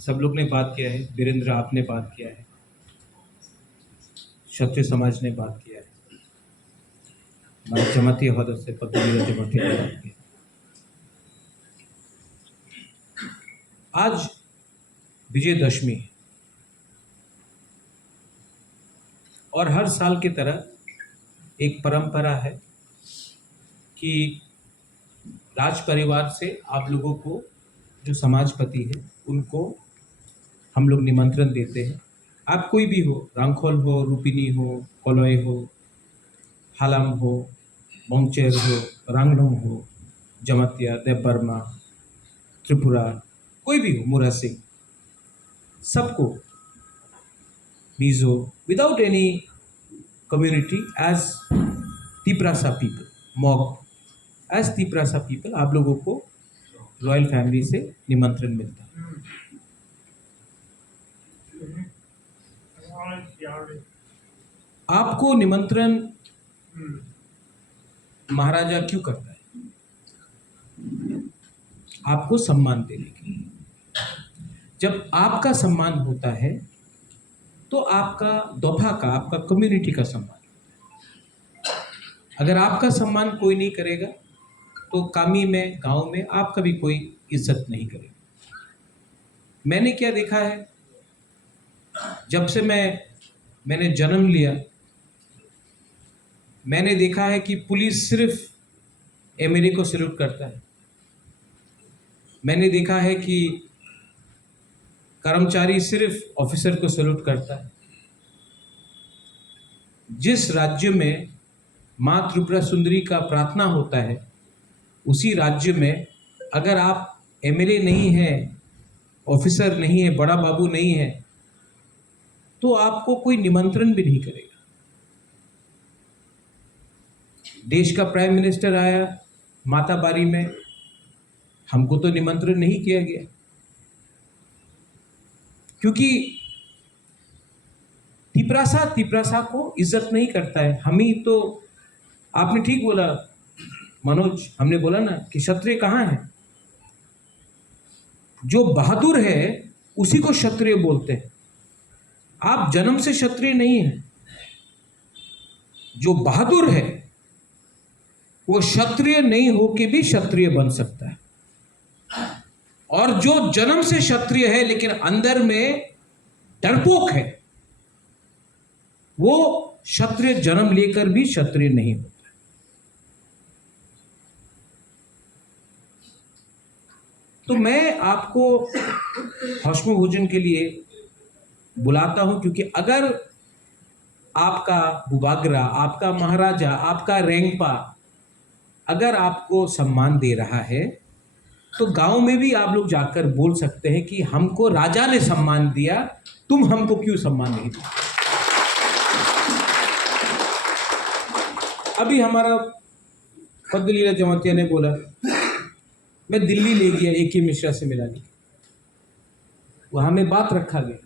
सब लोग ने बात किया है, वीरेंद्र आपने बात किया है, क्षत्रिय समाज ने बात किया है, हमारे जमाती हद से पद्मवीर जमाती ने बात किया। आज विजयदशमी है और हर साल की तरह एक परंपरा है कि राज परिवार से आप लोगों को जो समाजपति है उनको हम लोग निमंत्रण देते हैं। आप कोई भी हो, रांखोल हो, रूपिनी हो, कोलोई हो, हालाम हो, मोंगचेर हो, रांगडोंग हो, जमातिया, देवबर्मा, त्रिपुरा, कोई भी हो, मुरा सिंह, सबको Mizo without any community as Tiprasa people, Mog as Tiprasa people आप लोगों को रॉयल फैमिली से निमंत्रण मिलता है। आपको निमंत्रण महाराजा क्यों करता है? आपको सम्मान देने के लिए। जब आपका सम्मान होता है तो आपका दोफा का, आपका कम्युनिटी का सम्मान। अगर आपका सम्मान कोई नहीं करेगा तो कामी में, गांव में आपका भी कोई इज्जत नहीं करेगा। मैंने क्या देखा है, जब से मैंने जन्म लिया, मैंने देखा है कि पुलिस सिर्फ एमएलए को सैल्यूट करता है। मैंने देखा है कि कर्मचारी सिर्फ ऑफिसर को सैल्यूट करता है। जिस राज्य में माँ त्रिपुरा सुंदरी का प्रार्थना होता है, उसी राज्य में अगर आप एमएलए नहीं हैं, ऑफिसर नहीं है, बड़ा बाबू नहीं है, तो आपको कोई निमंत्रण भी नहीं करेगा। देश का प्राइम मिनिस्टर आया माताबारी में, हमको तो निमंत्रण नहीं किया गया, क्योंकि तिपरासा को इज्जत नहीं करता है। हम ही तो, आपने ठीक बोला मनोज, हमने बोला ना कि क्षत्रिय कहाँ है? जो बहादुर है उसी को क्षत्रिय बोलते हैं। आप जन्म से क्षत्रिय नहीं हैं। जो बहादुर है वो क्षत्रिय नहीं होके भी क्षत्रिय बन सकता है, और जो जन्म से क्षत्रिय है लेकिन अंदर में डरपोक है, वो क्षत्रिय जन्म लेकर भी क्षत्रिय नहीं होता। तो मैं आपको हौसम भोजन के लिए बुलाता हूं, क्योंकि अगर आपका बुबागरा, आपका महाराजा, आपका रेंगपा अगर आपको सम्मान दे रहा है तो गांव में भी आप लोग जाकर बोल सकते हैं कि हमको राजा ने सम्मान दिया, तुम हमको क्यों सम्मान नहीं दिया। अभी हमारा पद्मलीला जमातिया ने बोला, मैं दिल्ली ले गया A.K. मिश्रा से मिलाने, वहां में बात रखा गया।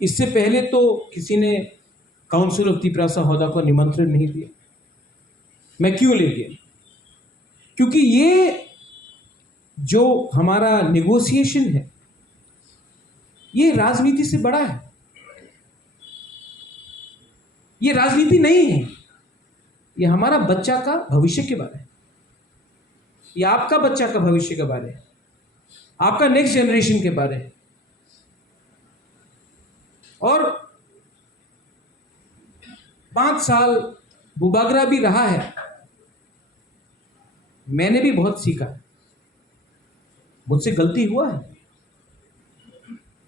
इससे पहले तो किसी ने काउंसिल ऑफ तिपरासा होदा को निमंत्रण नहीं दिया। मैं क्यों ले गया? क्योंकि ये जो हमारा नेगोशिएशन है ये राजनीति से बड़ा है। ये राजनीति नहीं है, ये हमारा बच्चा का भविष्य के बारे में, ये आपका बच्चा का भविष्य के बारे में, आपका नेक्स्ट जनरेशन के बारे में। और 5 साल बुबागरा भी रहा है, मैंने भी बहुत सीखा है। मुझसे गलती हुआ है,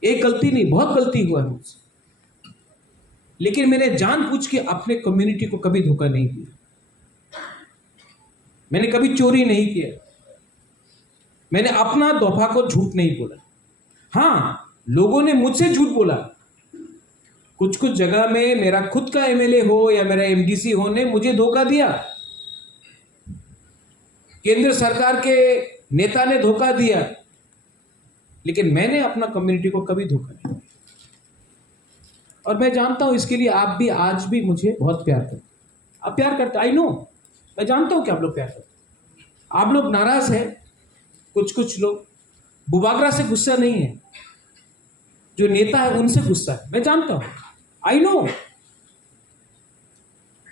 एक गलती नहीं, बहुत गलती हुआ है मुझसे, लेकिन मैंने जानबूझ के अपने कम्युनिटी को कभी धोखा नहीं दिया। मैंने कभी चोरी नहीं किया, मैंने अपना दोफा को झूठ नहीं बोला। हाँ, लोगों ने मुझसे झूठ बोला। कुछ कुछ जगह में मेरा खुद का एमएलए हो या मेरा एमडीसी हो ने मुझे धोखा दिया, केंद्र सरकार के नेता ने धोखा दिया, लेकिन मैंने अपना कम्युनिटी को कभी धोखा नहीं दिया। और मैं जानता हूं इसके लिए आप भी आज भी मुझे बहुत प्यार करते। आप प्यार करते, आई नो, मैं जानता हूं कि आप लोग प्यार करते। आप लोग नाराज हैं, कुछ लोग, बुबागरा से गुस्सा नहीं है, जो नेता है उनसे गुस्सा है, मैं जानता हूं, आई नो।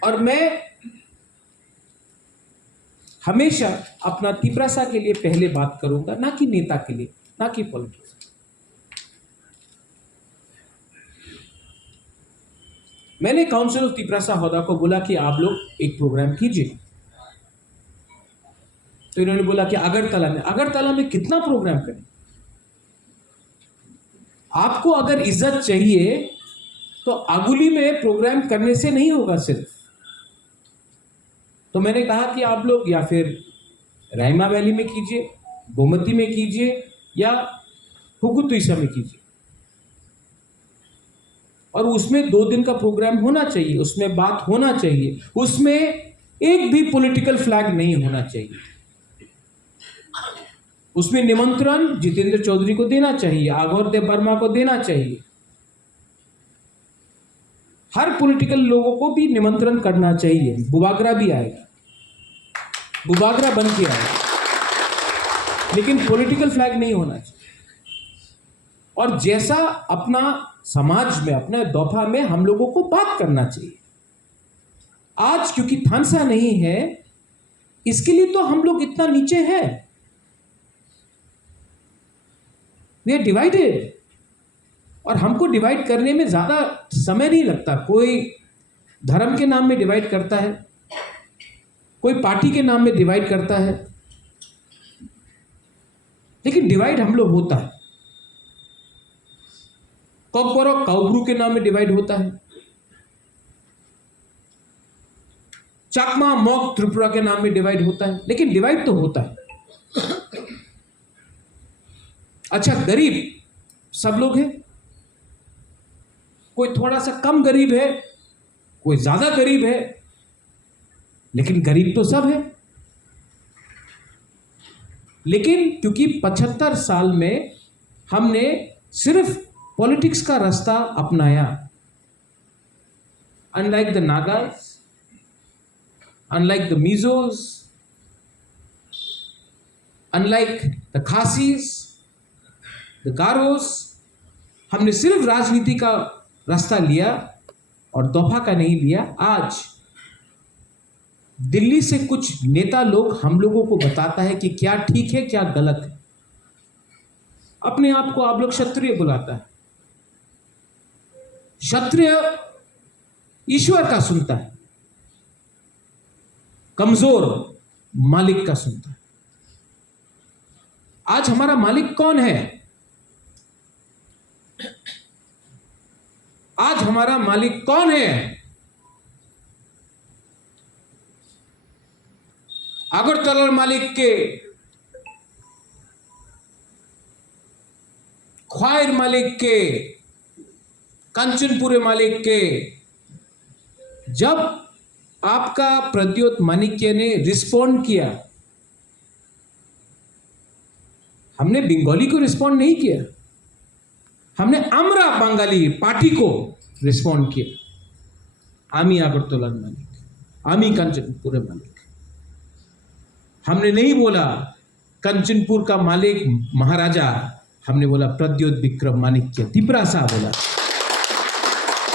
और मैं हमेशा अपना तिपरासा के लिए पहले बात करूंगा, ना कि नेता के लिए, ना कि पॉलिटिक्स। मैंने काउंसिल ऑफ तिपरासा होदा को बोला कि आप लोग एक प्रोग्राम कीजिए, तो इन्होंने बोला कि अगरतला में कितना प्रोग्राम करें? आपको अगर इज्जत चाहिए तो आगुली में प्रोग्राम करने से नहीं होगा सिर्फ। तो मैंने कहा कि आप लोग या फिर रायमा वैली में कीजिए, गोमती में कीजिए, या हुकुतुइसा में कीजिए, और उसमें 2 दिन का प्रोग्राम होना चाहिए, उसमें बात होना चाहिए, उसमें एक भी पॉलिटिकल फ्लैग नहीं होना चाहिए। उसमें निमंत्रण जितेंद्र चौधरी को देना चाहिए, आगौर देव वर्मा को देना चाहिए, हर पॉलिटिकल लोगों को भी निमंत्रण करना चाहिए। बुबागरा भी आएगा, बुबागरा बन के आएगा, लेकिन पॉलिटिकल फ्लैग नहीं होना चाहिए। और जैसा अपना समाज में, अपने दोफा में हम लोगों को बात करना चाहिए। आज क्योंकि थानसा नहीं है, इसके लिए तो हम लोग इतना नीचे हैं, वी आर डिवाइडेड। और हमको डिवाइड करने में ज्यादा समय नहीं लगता। कोई धर्म के नाम में डिवाइड करता है, कोई पार्टी के नाम में डिवाइड करता है, लेकिन डिवाइड हम लोग होता है। कॉकबरो काउब्रू के नाम में डिवाइड होता है, चाकमा मॉक त्रिपुरा के नाम में डिवाइड होता है, लेकिन डिवाइड तो होता है। अच्छा, गरीब सब लोग हैं, कोई थोड़ा सा कम गरीब है, कोई ज्यादा गरीब है, लेकिन गरीब तो सब है। लेकिन क्योंकि 75 साल में हमने सिर्फ पॉलिटिक्स का रास्ता अपनाया, unlike the Nagas, unlike the Mizos, unlike the Khasis, the Garos, हमने सिर्फ राजनीति का रास्ता लिया और दोफा का नहीं लिया। आज दिल्ली से कुछ नेता लोग हम लोगों को बताता है कि क्या ठीक है क्या गलत है। अपने आप को आप लोग क्षत्रिय बुलाता है, क्षत्रिय ईश्वर का सुनता है, कमजोर मालिक का सुनता है। आज हमारा मालिक कौन है? आज हमारा मालिक कौन है? अगरतला मालिक के, ख्वाइर मालिक के, कंचनपुरे मालिक के। जब आपका प्रद्योत माणिक्य ने रिस्पॉन्ड किया, हमने बंगाली को रिस्पॉन्ड नहीं किया, हमने आमरा बंगाली पार्टी को रिस्पॉन्ड किया। आमी अगरतला मालिक, आमी कंचनपुरे मालिक। हमने नहीं बोला कंचनपुर का मालिक महाराजा, हमने बोला प्रद्योत विक्रम माणिक्य तिपरासा बोला।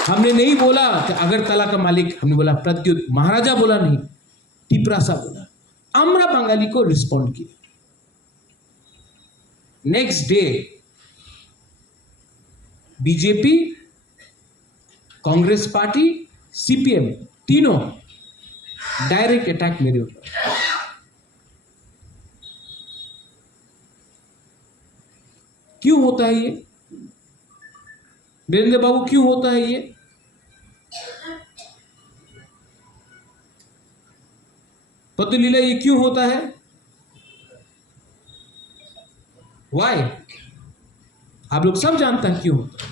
हमने नहीं बोला कि अगरतला का मालिक, हमने बोला प्रद्योत महाराजा बोला, नहीं तिपरासा बोला। आमरा बंगाली को रिस्पॉन्ड किया। Next day BJP, Congress party, CPM तीनों डायरेक्ट अटैक मेरे ऊपर। क्यों होता है ये वीरेंद्र बाबू, क्यों होता है ये? पतलीला, ये क्यों होता है? वाई? आप लोग सब जानते हैं क्यों होता है,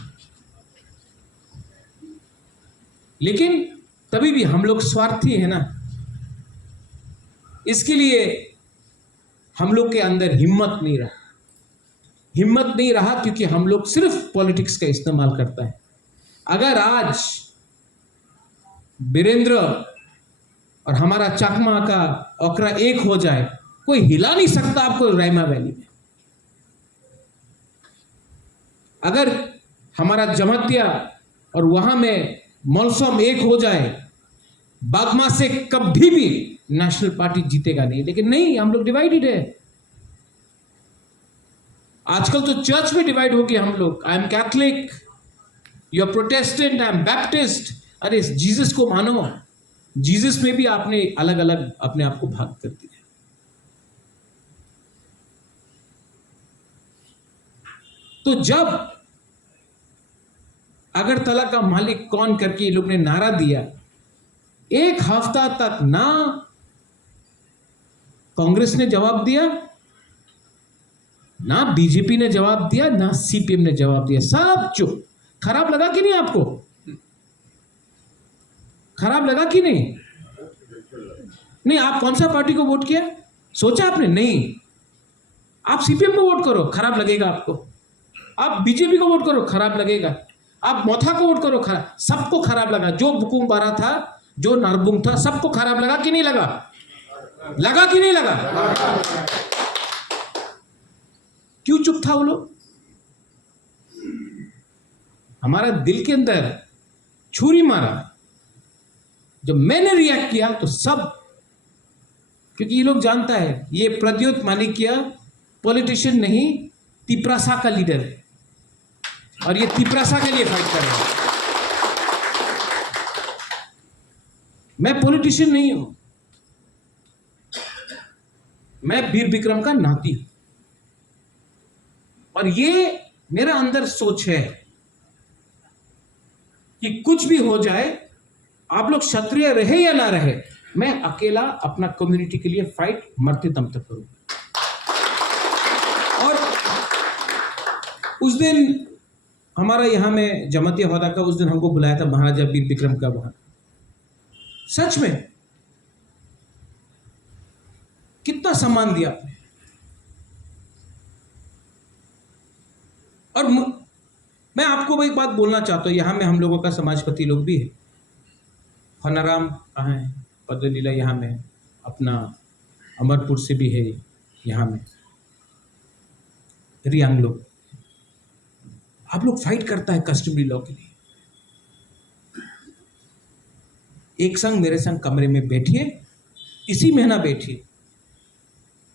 लेकिन तभी भी हम लोग स्वार्थी है ना। इसके लिए हम लोग के अंदर हिम्मत नहीं रहा। हिम्मत नहीं रहा क्योंकि हम लोग सिर्फ पॉलिटिक्स का इस्तेमाल करता है। अगर आज वीरेंद्र और हमारा चाकमा का ओकरा एक हो जाए, कोई हिला नहीं सकता आपको रायमा वैली में। अगर हमारा जमतिया और वहां में मौसम एक हो जाए, बागमा से कभी भी नेशनल पार्टी जीतेगा नहीं। लेकिन नहीं, हम लोग डिवाइडेड है। आजकल तो चर्च में डिवाइड हो गए हम लोग। I am Catholic, you are Protestant, I am Baptist. अरे जीसस को मानो, जीसस में भी आपने अलग अलग अपने आप को भाग कर दिया। तो जब अगरतला का मालिक कौन करके ये लोग ने नारा दिया, एक हफ्ता तक ना कांग्रेस ने जवाब दिया, ना बीजेपी ने जवाब दिया, ना सीपीएम ने जवाब दिया, सब चुप। खराब लगा कि नहीं आपको? खराब लगा कि नहीं? नहीं, आप कौन सा पार्टी को वोट किया सोचा आपने? नहीं, आप सीपीएम को वोट करो, खराब लगेगा आपको। आप बीजेपी को वोट करो, खराब लगेगा। आप मोथा को वोट करो, खराब, सबको खराब लगा। जो बुकुम बारा था, जो नारबुंग था, सबको खराब लगा कि नहीं लगा? लगा कि नहीं लगा? क्यों चुप था वो लोग? हमारा दिल के अंदर छुरी मारा। जब मैंने रिएक्ट किया तो सब, क्योंकि ये लोग जानता है ये प्रद्योत मानिकिया पॉलिटिशियन नहीं, तिपरासा का लीडर है और ये तिपरासा के लिए फाइट कर रहा है। मैं पॉलिटिशियन नहीं हूं, मैं वीर विक्रम का नाती हूं। और ये मेरा अंदर सोच है कि कुछ भी हो जाए, आप लोग क्षत्रिय रहे या ना रहे, मैं अकेला अपना कम्युनिटी के लिए फाइट मरते दम तक करूंगा। और उस दिन हमारा यहां में जमातिया होदा का, उस दिन हमको बुलाया था महाराजा वीर विक्रम का वहां। सच में कितना सम्मान दिया आपने। और मैं आपको एक बात बोलना चाहता हूं, यहां में हम लोगों का समाजपति लोग भी है। फनाराम कहाँ है? पद्मलीला यहाँ में है, अपना अमरपुर से भी है यहाँ में, रियांग लोग। आप लोग फाइट करता है कस्टमरी लॉ के लिए। एक संग मेरे संग कमरे में बैठिए, इसी महीना बैठिए,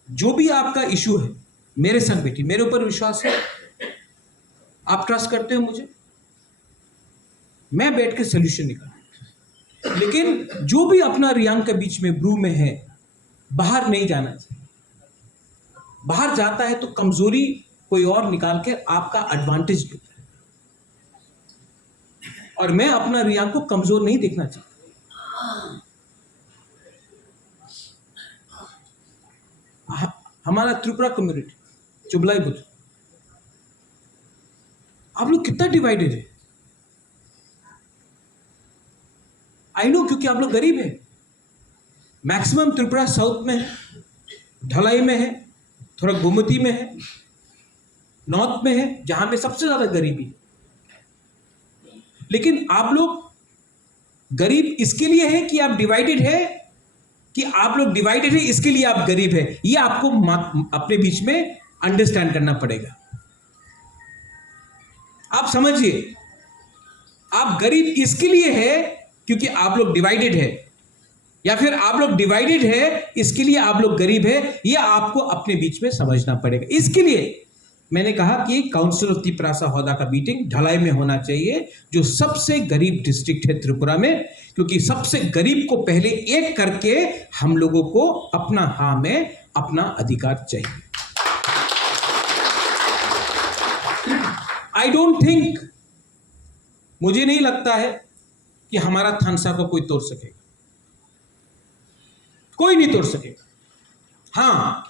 जो भी आपका इशू है मेरे संग बैठिए। मेरे ऊपर विश्वास है, आप ट्रस्ट करते हो मुझे, मैं बैठ के सोल्यूशन निकालूं। लेकिन जो भी अपना रियांग के बीच में ब्रू में है, बाहर नहीं जाना चाहिए। बाहर जाता है तो कमजोरी कोई और निकाल के आपका एडवांटेज लेता है, और मैं अपना रियांग को कमजोर नहीं देखना चाहता। हमारा त्रिपुरा कम्युनिटी, चुबलाई बुद्ध, आप लोग कितना डिवाइडेड है। आई नो, क्योंकि आप लोग गरीब है। मैक्सिमम त्रिपुरा साउथ में है, ढलाई में है, थोड़ा गोमती में है, नॉर्थ में है, जहां पे सबसे ज्यादा गरीबी। लेकिन आप लोग गरीब इसके लिए है कि आप डिवाइडेड है, कि आप लोग डिवाइडेड है इसके लिए आप गरीब है? ये आपको अपने बीच में अंडरस्टैंड करना पड़ेगा। आप समझिए, आप गरीब इसके लिए है क्योंकि आप लोग डिवाइडेड है, या फिर आप लोग डिवाइडेड है इसके लिए आप लोग गरीब है? ये आपको अपने बीच में समझना पड़ेगा। इसके लिए मैंने कहा कि काउंसिल ऑफ तिपरासा हौदा का मीटिंग ढलाई में होना चाहिए, जो सबसे गरीब डिस्ट्रिक्ट है त्रिपुरा में, क्योंकि सबसे गरीब को पहले एक करके हम लोगों को अपना हाँ में अपना अधिकार चाहिए। आई डोंट थिंक, मुझे नहीं लगता है कि हमारा थानसा को कोई तोड़ सकेगा, कोई नहीं तोड़ सकेगा। हां,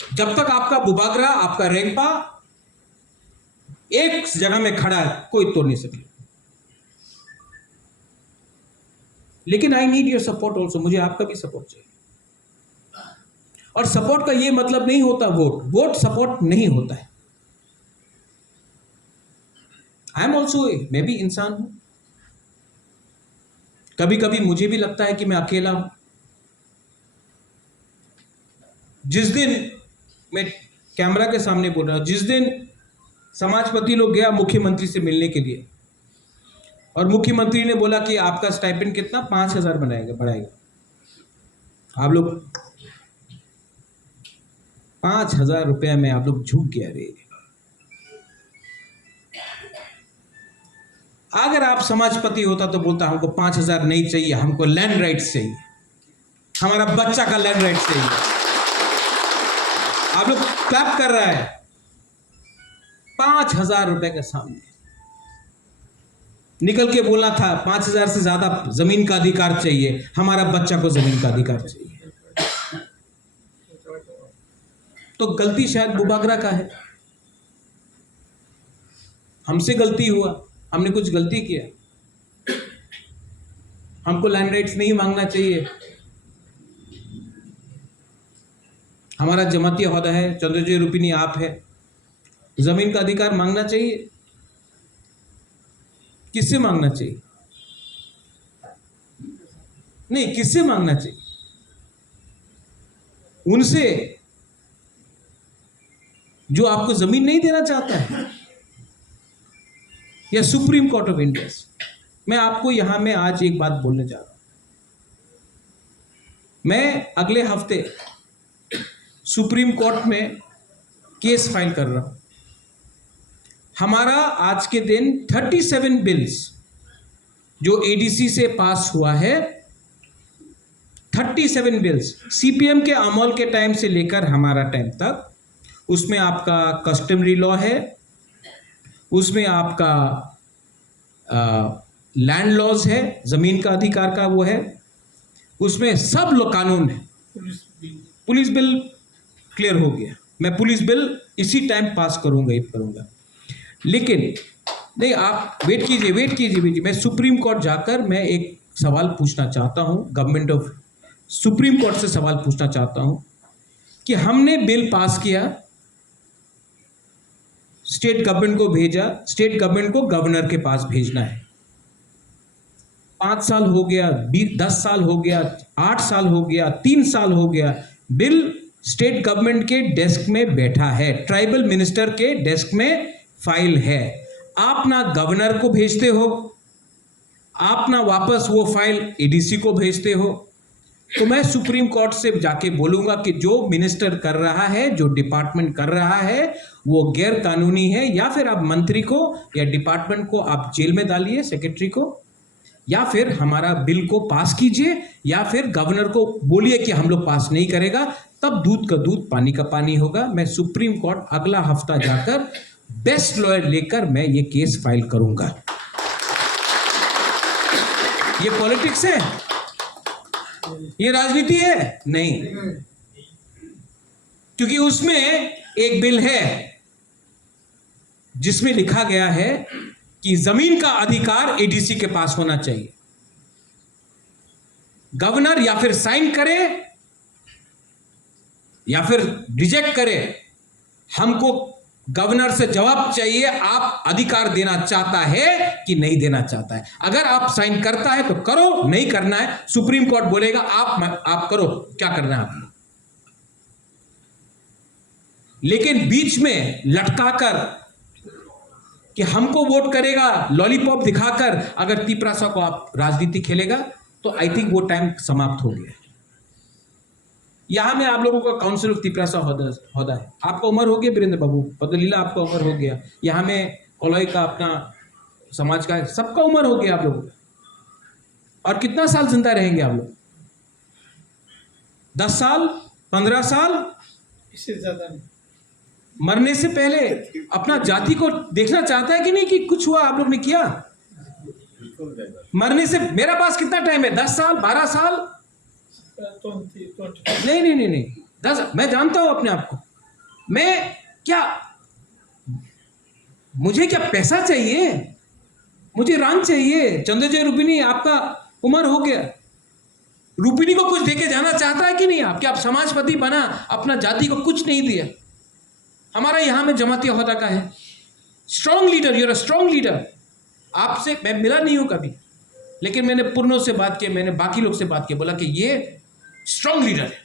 जब तक आपका बुबागरा, आपका रेंगपा एक जगह में खड़ा है, कोई तोड़ नहीं सकेगा। लेकिन I need your support also, मुझे आपका भी सपोर्ट चाहिए। और सपोर्ट का यह मतलब नहीं होता वोट सपोर्ट नहीं होता है। आई एम ऑल्सो, मैं भी इंसान हूं, कभी कभी मुझे भी लगता है कि मैं अकेला हूं। जिस दिन मैं कैमरा के सामने बोल रहा हूं, जिस दिन समाजपति लोग गया मुख्यमंत्री से मिलने के लिए, और मुख्यमंत्री ने बोला कि आपका स्टाइपेंड कितना, 5,000 बढ़ाएगा। आप लोग 5,000 रुपया में आप लोग झुक गया रे। अगर आप समाजपति होता तो बोलता हमको 5,000 नहीं चाहिए, हमको लैंड राइट्स चाहिए, हमारा बच्चा का लैंड राइट्स चाहिए। आप लोग क्लैप कर रहा है 5,000 रुपए के सामने। निकल के बोला था 5,000 से ज्यादा जमीन का अधिकार चाहिए, हमारा बच्चा को जमीन का अधिकार चाहिए। तो गलती शायद बुबागरा का है, हमसे गलती हुआ, हमने कुछ गलती किया। हमको लैंड राइट्स नहीं मांगना चाहिए। हमारा जमाती ओहदा है, चंद्रजय रूपिनी आप है, जमीन का अधिकार मांगना चाहिए। किससे मांगना चाहिए? नहीं, किससे मांगना चाहिए? उनसे जो आपको जमीन नहीं देना चाहता है, या सुप्रीम कोर्ट ऑफ इंडिया से? मैं आपको यहां में आज एक बात बोलने जा रहा हूं। मैं अगले हफ्ते सुप्रीम कोर्ट में केस फाइल कर रहा हूं। हमारा आज के दिन 37 बिल्स जो एडीसी से पास हुआ है, 37 बिल्स सीपीएम के अमल के टाइम से लेकर हमारा टाइम तक, उसमें आपका कस्टमरी लॉ है, उसमें आपका लैंड लॉज है, जमीन का अधिकार का वो है, उसमें सब लोग कानून है। पुलिस बिल क्लियर हो गया, मैं पुलिस बिल इसी टाइम पास करूंगा ही करूंगा। लेकिन नहीं, आप वेट कीजिए। मैं सुप्रीम कोर्ट जाकर मैं एक सवाल पूछना चाहता हूं, गवर्नमेंट ऑफ सुप्रीम कोर्ट से सवाल पूछना चाहता हूं कि हमने बिल पास किया, स्टेट गवर्नमेंट को भेजा, स्टेट गवर्नमेंट को गवर्नर के पास भेजना है। 5 साल हो गया, 10 साल हो गया, 8 साल हो गया, 3 साल हो गया, बिल स्टेट गवर्नमेंट के डेस्क में बैठा है, ट्राइबल मिनिस्टर के डेस्क में फाइल है। आप ना गवर्नर को भेजते हो, आप ना वापस वो फाइल एडीसी को भेजते हो। तो मैं सुप्रीम कोर्ट से जाके बोलूंगा कि जो मिनिस्टर कर रहा है, जो डिपार्टमेंट कर रहा है, वो गैर कानूनी है। या फिर आप मंत्री को या डिपार्टमेंट को आप जेल में डालिए, सेक्रेटरी को, या फिर हमारा बिल को पास कीजिए, या फिर गवर्नर को बोलिए कि हम लोग पास नहीं करेगा, तब दूध का दूध पानी का पानी होगा। मैं सुप्रीम कोर्ट अगला हफ्ता जाकर बेस्ट लॉयर लेकर मैं ये केस फाइल करूंगा। ये पॉलिटिक्स है, ये राजनीति है? नहीं, क्योंकि उसमें एक बिल है जिसमें लिखा गया है कि जमीन का अधिकार एडीसी के पास होना चाहिए। गवर्नर या फिर साइन करे या फिर रिजेक्ट करे, हमको गवर्नर से जवाब चाहिए, आप अधिकार देना चाहता है कि नहीं देना चाहता है। अगर आप साइन करता है तो करो, नहीं करना है सुप्रीम कोर्ट बोलेगा आप करो, क्या करना है आपको। लेकिन बीच में लटकाकर कि हमको वोट करेगा, लॉलीपॉप दिखाकर अगर तिपरासा को आप राजनीति खेलेगा, तो आई थिंक वो टाइम समाप्त हो गया। यहां में आप लोगों का काउंसिल ऑफ तिपरासा होदा है। आपका उम्र हो गया वीरेंद्र बाबू, पदलीला आपका उम्र हो गया, यहां में कोलोई का अपना समाज का सबका उम्र हो गया आप लोगों का। और कितना साल जिंदा रहेंगे आप लोग? 10 साल, 15 साल, इससे ज्यादा नहीं। मरने से पहले अपना जाति को देखना चाहता है कि नहीं कि कुछ हुआ आप लोग ने किया? मरने से मेरा पास कितना टाइम है? 10 साल, 12 साल? नहीं, 10। मैं जानता हूं अपने आप को। मैं क्या, मुझे क्या पैसा चाहिए? मुझे रंग चाहिए। चंद्रजय रूपिनी आपका उम्र हो गया, रूपिनी को कुछ देके जाना चाहता है कि नहीं? आप क्या, आप समाजपति बना, अपना जाति को कुछ नहीं दिया। हमारा यहां में जमाती ओहदा का है, strong leader, you're a strong leader. आपसे मैं मिला नहीं हूं कभी, लेकिन मैंने पूर्णों से बात की, मैंने बाकी लोग से बात की, बोला कि ये स्ट्रॉन्ग लीडर है।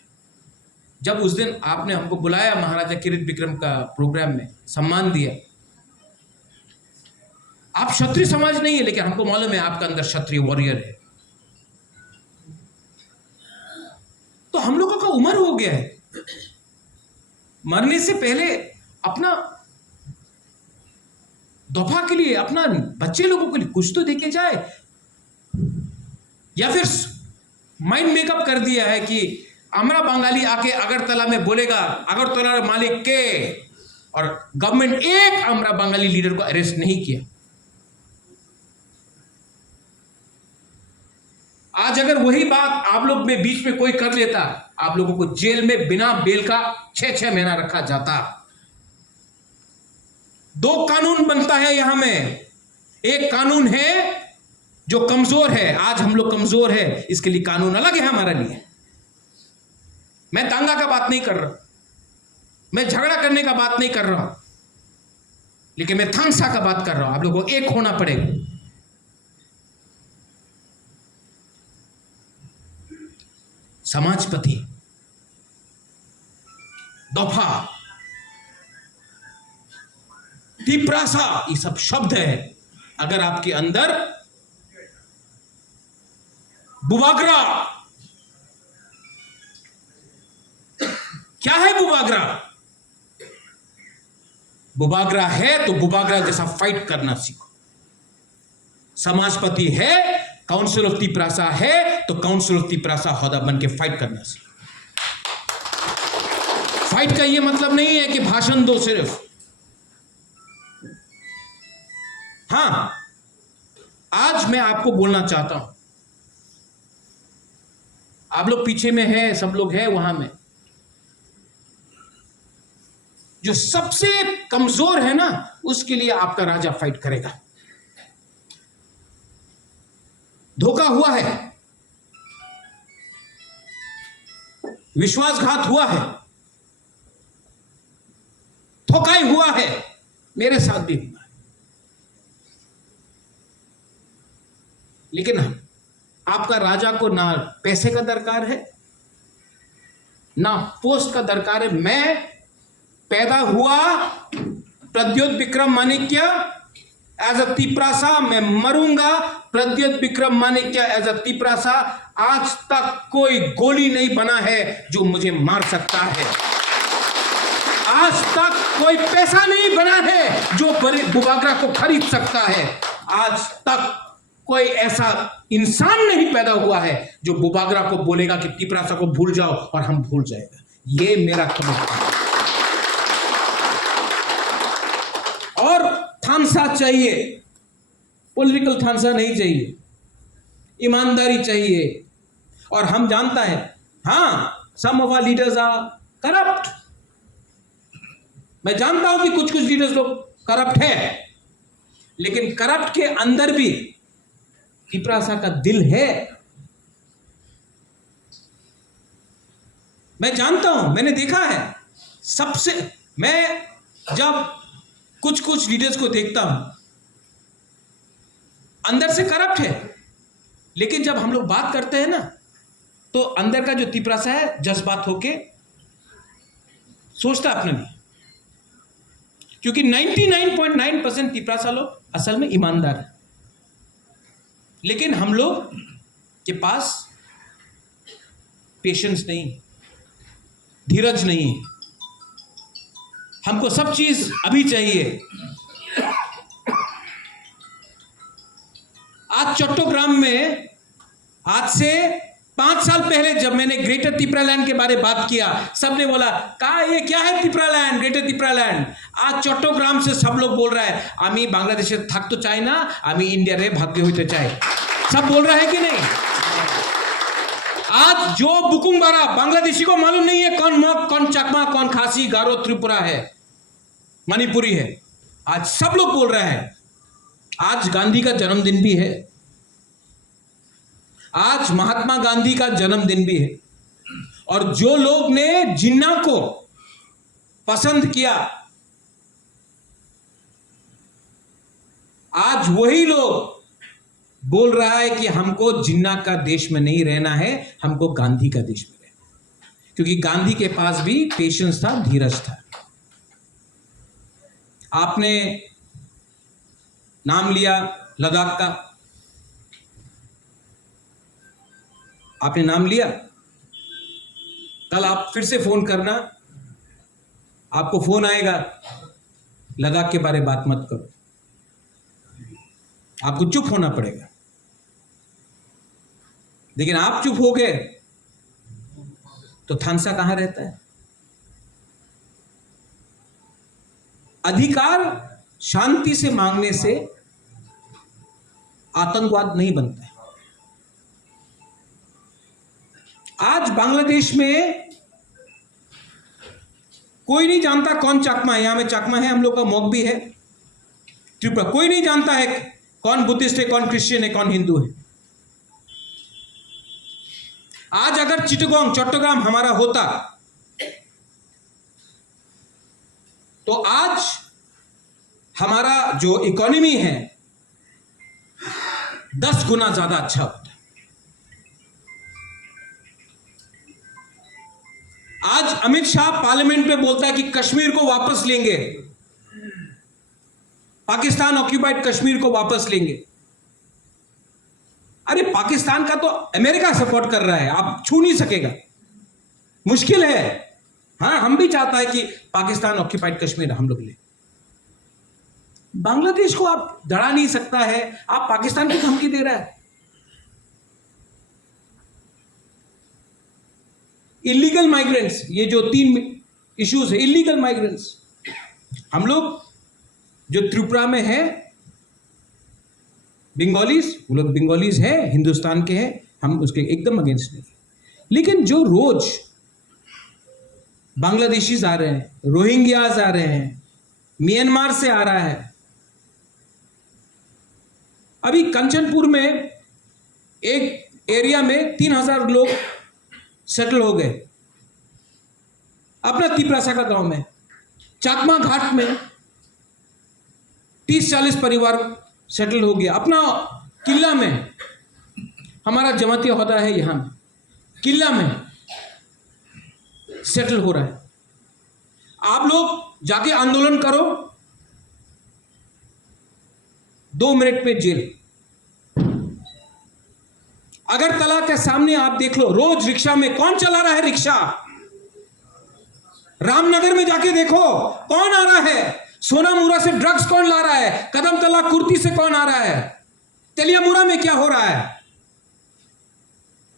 जब उस दिन आपने हमको बुलाया महाराजा किरीट विक्रम का प्रोग्राम में, सम्मान दिया, आप क्षत्रिय समाज नहीं है, लेकिन हमको मालूम है आपका अंदर क्षत्रिय वॉरियर है। तो हम लोगों का उम्र हो गया है, मरने से पहले अपना दफा के लिए, अपना बच्चे लोगों के लिए कुछ तो देके जाए। या फिर माइंड मेकअप कर दिया है कि हमारा बंगाली आके अगरतला में बोलेगा अगरतला मालिक के, और गवर्नमेंट एक हमारा बंगाली लीडर को अरेस्ट नहीं किया। आज अगर वही बात आप लोग में बीच में कोई कर लेता, आप लोगों को जेल में बिना बेल का 6-6 महीना रखा जाता। 2 कानून बनता है यहां में। एक कानून है जो कमजोर है, आज हम लोग कमजोर है, इसके लिए कानून अलग है हमारे लिए। मैं दांगा का बात नहीं कर रहा, मैं झगड़ा करने का बात नहीं कर रहा हूं, लेकिन मैं थांगसा का बात कर रहा हूं। आप लोगों को एक होना पड़ेगा। समाजपति, दफा, तिपरासा, ये सब शब्द है। अगर आपके अंदर बुबागरा, क्या है बुबागरा? बुबागरा है तो बुबागरा जैसा फाइट करना सीखो। समाजपति है, काउंसिल ऑफ तिपरासा है तो काउंसिल ऑफ तिपरासा होदा बन के फाइट करना सीखो। फाइट का ये मतलब नहीं है कि भाषण दो सिर्फ। हां, आज मैं आपको बोलना चाहता हूं, आप लोग पीछे में है, सब लोग हैं वहां में, जो सबसे कमजोर है ना, उसके लिए आपका राजा फाइट करेगा। धोखा हुआ है, विश्वासघात हुआ है, ठोकाई हुआ है, मेरे साथ भी हुआ है। लेकिन आपका राजा को ना पैसे का दरकार है, ना पोस्ट का दरकार है। मैं पैदा हुआ प्रद्योत विक्रम माणिक्य एज अ तिपरासा, मैं मरूंगा प्रद्योत विक्रम माणिक्य एज अ तिपरासा। आज तक कोई गोली नहीं बना है जो मुझे मार सकता है। आज तक कोई पैसा नहीं बना है जो बुबागरा को खरीद सकता है। आज तक कोई ऐसा इंसान नहीं पैदा हुआ है जो बुबागरा को बोलेगा कि तिपरासा को भूल जाओ और हम भूल जाएगा। ये मेरा कमिटमेंट है। और थांसा चाहिए, पॉलिटिकल थांसा नहीं चाहिए, ईमानदारी चाहिए। और हम जानता है, हां, some of our leaders are corrupt. मैं जानता हूं कि कुछ कुछ लीडर्स लोग करप्ट है, लेकिन करप्ट के अंदर भी तिपरासा का दिल है। मैं जानता हूं, मैंने देखा है। सबसे मैं जब कुछ कुछ लीडर्स को देखता हूं, अंदर से करप्ट है, लेकिन जब हम लोग बात करते हैं ना, तो अंदर का जो तिपरासा है जज्बात होके सोचता अपने लिए। क्योंकि 99.9% तिपरासा लोग असल में ईमानदार है, लेकिन हम लोग के पास पेशेंस नहीं, धीरज नहीं। हमको सब चीज अभी चाहिए। आज चट्टोग्राम में, आज से 5 साल पहले जब मैंने ग्रेटर तिपरालैंड के बारे में बात किया, सबने बोला कहा ये क्या है तिपरालैंड, ग्रेटर तिपरालैंड। आज चट्टोग्राम से सब लोग बोल रहा है आमी बांग्लादेशे থাকতে চাই না, आमी इंडिया रे भाग्य होते चाहे। सब बोल रहा है कि नहीं? आज जो बुकुमबारा बांग्लादेशी को मालूम नहीं है कौन मग, कौन चकमा, कौन खासी, गारो, त्रिपुरा है, मणिपुरी है। आज सब लोग बोल रहे हैं। आज गांधी का जन्मदिन भी है, आज महात्मा गांधी का जन्मदिन भी है। और जो लोग ने जिन्ना को पसंद किया, आज वही लोग बोल रहा है कि हमको जिन्ना का देश में नहीं रहना है, हमको गांधी का देश में रहना है। क्योंकि गांधी के पास भी पेशेंस था, धीरज था। आपने नाम लिया लद्दाख का, आपने नाम लिया, कल आप फिर से फोन करना, आपको फोन आएगा लद्दाख के बारे में बात मत करो, आपको चुप होना पड़ेगा। लेकिन आप चुप हो गए तो थानसा कहां रहता है? अधिकार शांति से मांगने से आतंकवाद नहीं बनता है। आज बांग्लादेश में कोई नहीं जानता कौन चाकमा है। यहां में चाकमा है, हम लोग का मोग भी है, त्रिपुरा, कोई नहीं जानता है कौन बुद्धिस्ट है, कौन क्रिश्चियन है, कौन हिंदू है। आज अगर चिटगांव चट्टग्राम हमारा होता तो आज हमारा जो इकोनॉमी है 10 गुना ज्यादा अच्छा होता। आज अमित शाह पार्लियामेंट में बोलता है कि कश्मीर को वापस लेंगे, पाकिस्तान ऑक्यूपाइड कश्मीर को वापस लेंगे। अरे पाकिस्तान का तो अमेरिका सपोर्ट कर रहा है, आप छू नहीं सकेगा, मुश्किल है। हाँ, हम भी चाहता है कि पाकिस्तान ऑक्यूपाइड कश्मीर हम लोग ले। बांग्लादेश को आप डरा नहीं सकता है, आप पाकिस्तान की धमकी दे रहा है। इलीगल माइग्रेंट्स, ये जो 3 इश्यूज है, इलीगल माइग्रेंट्स, हम लोग जो त्रिपुरा में है बंगालीज, वो लोग बंगालीज है, हिंदुस्तान के हैं, हम उसके एकदम अगेंस्ट नहीं। लेकिन जो रोज बांग्लादेशीज आ रहे हैं, रोहिंग्याज आ रहे हैं, म्यांमार से आ रहा है। अभी कंचनपुर में एक एरिया में 3000 लोग सेटल हो गए अपना तिपरासा का गांव में। चाकमा घाट में 30-40 परिवार सेटल हो गया अपना किला में। हमारा जमाती होता है यहां किला में सेटल हो रहा है। आप लोग जाके आंदोलन करो, 2 मिनट में जेल। अगरतला के सामने आप देख लो, रोज रिक्शा में कौन चला रहा है रिक्शा? रामनगर में जाके देखो कौन आ रहा है, सोनामुरा से ड्रग्स कौन ला रहा है, कदमतला कुर्ती से कौन आ रहा है, तेलियामुरा में क्या हो रहा है?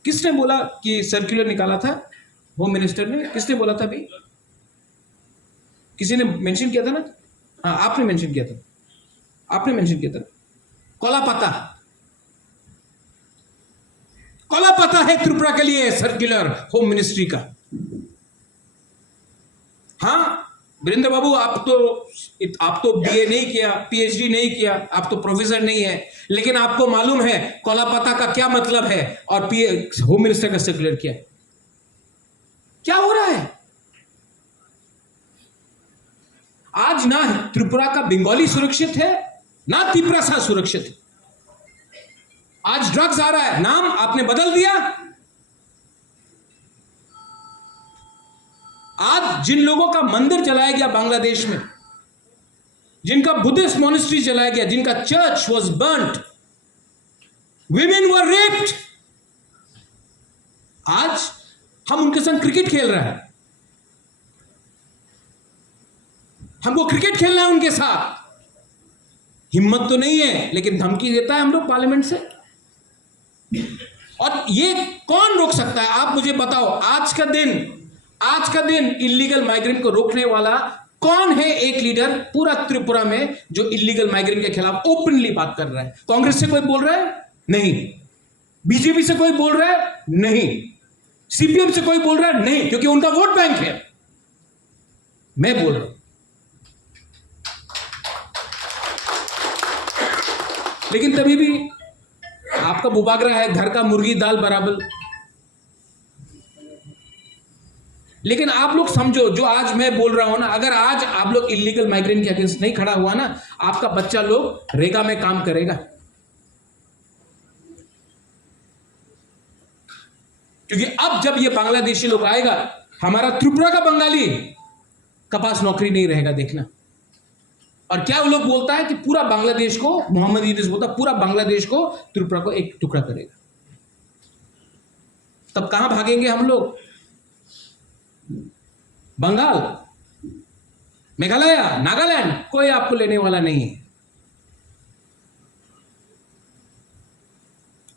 किसने बोला कि सर्कुलर निकाला था होम मिनिस्टर ने? किसने बोला था? अभी किसी ने मेंशन किया था ना? हाँ, आपने मेंशन किया था, आपने मेंशन किया था। कोला पता है त्रिपुरा के लिए सर्कुलर होम मिनिस्ट्री का। हाँ वीरेंद्र बाबू, आप तो बीए नहीं किया, पीएचडी नहीं किया, आप तो प्रोफेसर नहीं है, लेकिन आपको मालूम है कोलापता का क्या मतलब है और होम मिनिस्टर का सर्कुलर क्या है? क्या हो रहा है आज? ना त्रिपुरा का बंगाली सुरक्षित है, ना तिपरासा सुरक्षित है। आज ड्रग्स आ रहा है, नाम आपने बदल दिया। आज जिन लोगों का मंदिर जलाया गया बांग्लादेश में, जिनका बुद्धिस्ट मॉनेस्ट्री जलाया गया, जिनका church was burnt, women were raped, आज हम उनके संग क्रिकेट खेल रहे हैं। हमको क्रिकेट खेलना है उनके साथ। हिम्मत तो नहीं है, लेकिन धमकी देता है हम लोग पार्लियामेंट से। और ये कौन रोक सकता है? आप मुझे बताओ, आज का दिन इलीगल माइग्रेंट को रोकने वाला कौन है? एक लीडर पूरा त्रिपुरा में जो इलीगल माइग्रेंट के खिलाफ ओपनली बात कर रहा है। कांग्रेस से कोई बोल रहा है? नहीं। बीजेपी से कोई बोल रहा है? नहीं। सीपीएम से कोई बोल रहा है? नहीं, क्योंकि उनका वोट बैंक है। मैं बोल रहा हूं। लेकिन तभी भी आपका मुबागरा है, घर का मुर्गी दाल बराबर। लेकिन आप लोग समझो, जो आज मैं बोल रहा हूं ना, अगर आज आप लोग इलीगल माइग्रेंट के अगेंस्ट नहीं खड़ा हुआ ना, आपका बच्चा लोग रेगा में काम करेगा। क्योंकि अब जब ये बांग्लादेशी लोग आएगा, हमारा त्रिपुरा का बंगाली का पास नौकरी नहीं रहेगा। देखना, और क्या वो लोग बोलता है कि पूरा बांग्लादेश को, मोहम्मद यूनुस बोलता है पूरा बांग्लादेश को, त्रिपुरा को एक टुकड़ा करेगा। तब कहां भागेंगे हम लोग? बंगाल, मेघालय, नागालैंड, कोई आपको लेने वाला नहीं है।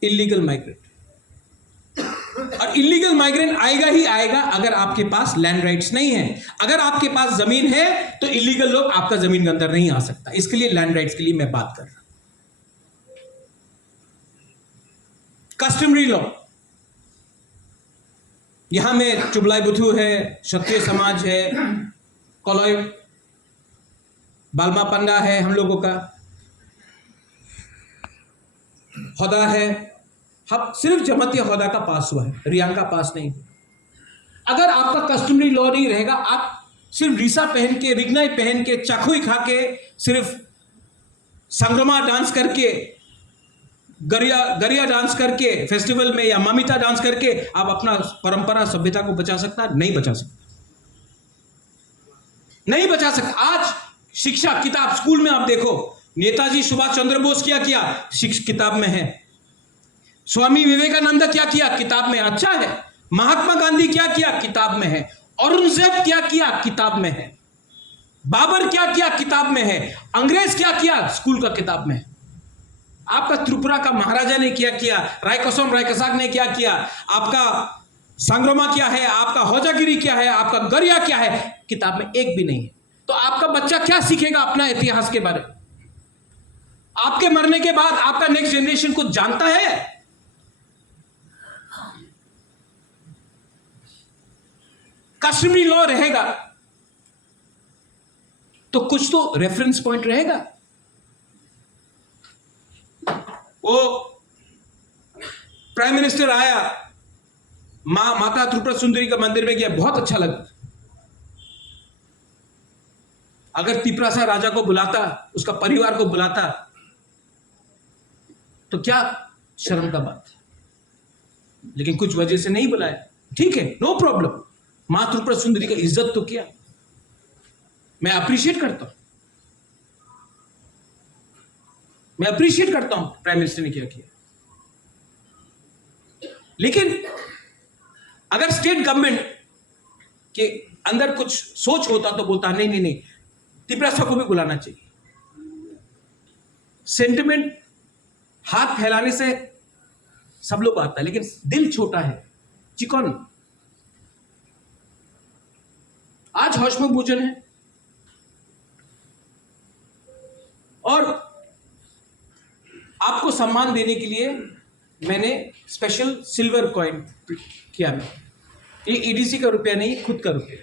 इलीगल माइग्रेंट, और इलीगल माइग्रेंट आएगा ही आएगा अगर आपके पास लैंड राइट्स नहीं है। अगर आपके पास जमीन है तो इलीगल लोग आपका जमीन के अंदर नहीं आ सकता। इसके लिए लैंड राइट्स के लिए मैं बात कर रहा हूं। कस्टमरी लॉ, यहां में चुबलाई बुथु है, क्षत्रिय समाज है, कोलोई बालमा पंगा है, हम लोगों का होदा है। हम सिर्फ जमातिया होदा का पास हुआ है, रियांग का पास नहीं। अगर आपका कस्टमरी लॉ नहीं रहेगा, आप सिर्फ रीसा पहन के, रिगनाई पहन के, चाकुई खा के, सिर्फ संग्रमा डांस करके, गरिया डांस करके फेस्टिवल में, या मामिता डांस करके आप अपना परंपरा सभ्यता को बचा सकता? नहीं बचा सकता, नहीं बचा सकता। आज शिक्षा किताब स्कूल में आप देखो, नेताजी सुभाष चंद्र बोस क्या किया किताब में है, स्वामी विवेकानंद क्या किया किताब में, अच्छा है। महात्मा गांधी क्या किया किताब में है, औरंगजेब क्या किया किताब में है, बाबर क्या किया किताब में है, अंग्रेज क्या किया स्कूल का किताब में है। आपका त्रिपुरा का महाराजा ने क्या किया, रायकोसम रायकसाक ने क्या किया, आपका संग्रमा क्या है, आपका होजागिरी क्या है, आपका गरिया क्या है, किताब में एक भी नहीं है। तो आपका बच्चा क्या सीखेगा अपना इतिहास के बारे में? आपके मरने के बाद आपका नेक्स्ट जनरेशन कुछ जानता है? कस्टमरी लॉ रहेगा तो कुछ तो रेफरेंस पॉइंट रहेगा। वो प्राइम मिनिस्टर आया, माता त्रिपुरा सुंदरी का मंदिर में गया, बहुत अच्छा लगा। अगर तिपरासा राजा को बुलाता, उसका परिवार को बुलाता, तो क्या शर्म का बात है। लेकिन कुछ वजह से नहीं बुलाया, ठीक है, नो प्रॉब्लम। मां त्रिपुरा सुंदरी का इज्जत तो किया, मैं अप्रिशिएट करता हूं, मैं अप्रिशिएट करता हूं प्राइम मिनिस्टर ने क्या किया। लेकिन अगर स्टेट गवर्नमेंट के अंदर कुछ सोच होता तो बोलता नहीं नहीं नहीं, तिपरासा को भी बुलाना चाहिए। सेंटिमेंट हाथ फैलाने से सब लोग आता है, लेकिन दिल छोटा है, चिकन। आज हौशमुख भोजन है और आपको सम्मान देने के लिए मैंने स्पेशल सिल्वर कॉइन किया। ये ईडीसी का रुपया नहीं, खुद का रुपया।